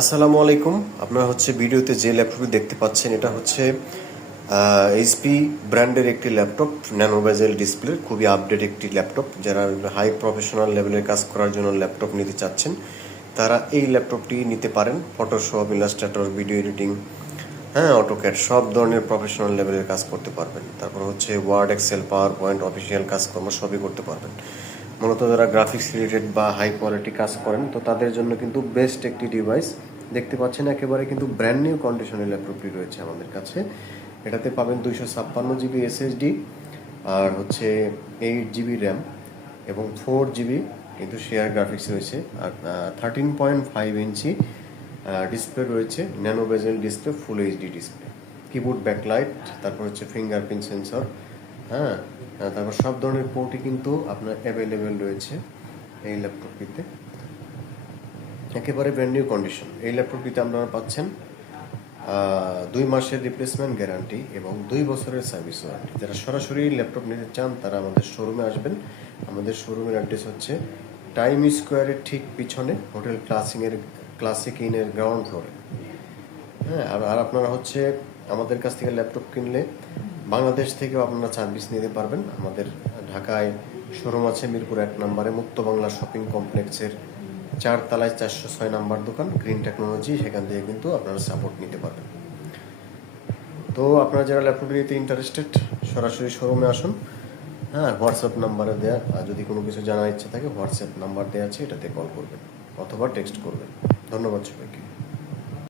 আসসালামু আলাইকুম। আপনারা ভিডিওতে যে ল্যাপটপটি দেখতে পাচ্ছেন এটা এইচপি ব্র্যান্ডের একটি ল্যাপটপ, ন্যানো বেজেল ডিসপ্লে, খুবই আপডেট একটি ল্যাপটপ। যারা হাই প্রফেশনাল লেভেলের কাজ করার জন্য ল্যাপটপ নিতে চাচ্ছেন তারা এই ল্যাপটপটি নিতে পারেন। Photoshop, Illustrator, video editing, AutoCAD সব ধরনের প্রফেশনাল লেভেলের কাজ করতে পারবেন। তারপর Word, Excel, PowerPoint, official কাজকর্ম সবই করতে পারবেন। মূলত যারা গ্রাফিক্স রিলেটেড বা হাই কোয়ালিটি কাজ করেন তো তাদের জন্য কিন্তু বেস্ট একটি ডিভাইস। দেখতে পাচ্ছেন একেবারে কিন্তু ব্র্যান্ড নিউ কন্ডিশনের ল্যাপটপটি রয়েছে আমাদের কাছে। এটাতে পাবেন 256 জিবি এসএসডি, আর 8 জিবি র্যাম এবং 4 জিবি কিন্তু শেয়ার গ্রাফিক্স রয়েছে। আর 13.5 ইঞ্চি ডিসপ্লে রয়েছে, ন্যানো বেজেল display, full HD display, keyboard backlight, তারপর ফিঙ্গারপ্রিন্ট সেন্সর। হ্যাঁ তারপর সব ধরনের পোর্টই কিন্তু আপনার অ্যাভেলেবেল রয়েছে এই ল্যাপটপটিতে। একেবারে ব্র্যান্ড নিউ কন্ডিশন। এই ল্যাপটপটিতে আপনারা পাচ্ছেন 2 মাসের রিপ্লেসমেন্ট গ্যারান্টি এবং 2 বছরের সার্ভিস ওয়ারেন্টি। যারা সরাসরি ল্যাপটপ নিতে চান তারা আমাদের শোরুমে আসবেন। আমাদের শোরুমের অ্যাড্রেস টাইম স্কোয়ারের ঠিক পিছনে, হোটেল ক্লাসিক ইনের গ্রাউন্ড ফ্লোরে। আর আপনারা আমাদের কাছ থেকে ল্যাপটপ কিনলে বাংলাদেশ থেকেও আপনারা সার্ভিস নিতে পারবেন। আমাদের ঢাকায় শোরুম আছে মিরপুর 1 নম্বরে, মুক্ত বাংলা শপিং কমপ্লেক্সের 4 তলায় 406 নাম্বার দোকান, গ্রিন টেকনোলজি। সেখান থেকে কিন্তু আপনারা সাপোর্ট নিতে পারবেন। তো আপনারা যারা ল্যাপটপ নিতে ইন্টারেস্টেড সরাসরি শোরুমে আসুন। হোয়াটসঅ্যাপ নাম্বারে দেওয়া, যদি কোনো কিছু জানার ইচ্ছা থাকে হোয়াটসঅ্যাপ নাম্বার দেওয়া আছে, এটাতে কল করবেন অথবা টেক্সট করবেন। ধন্যবাদ সবাইকে।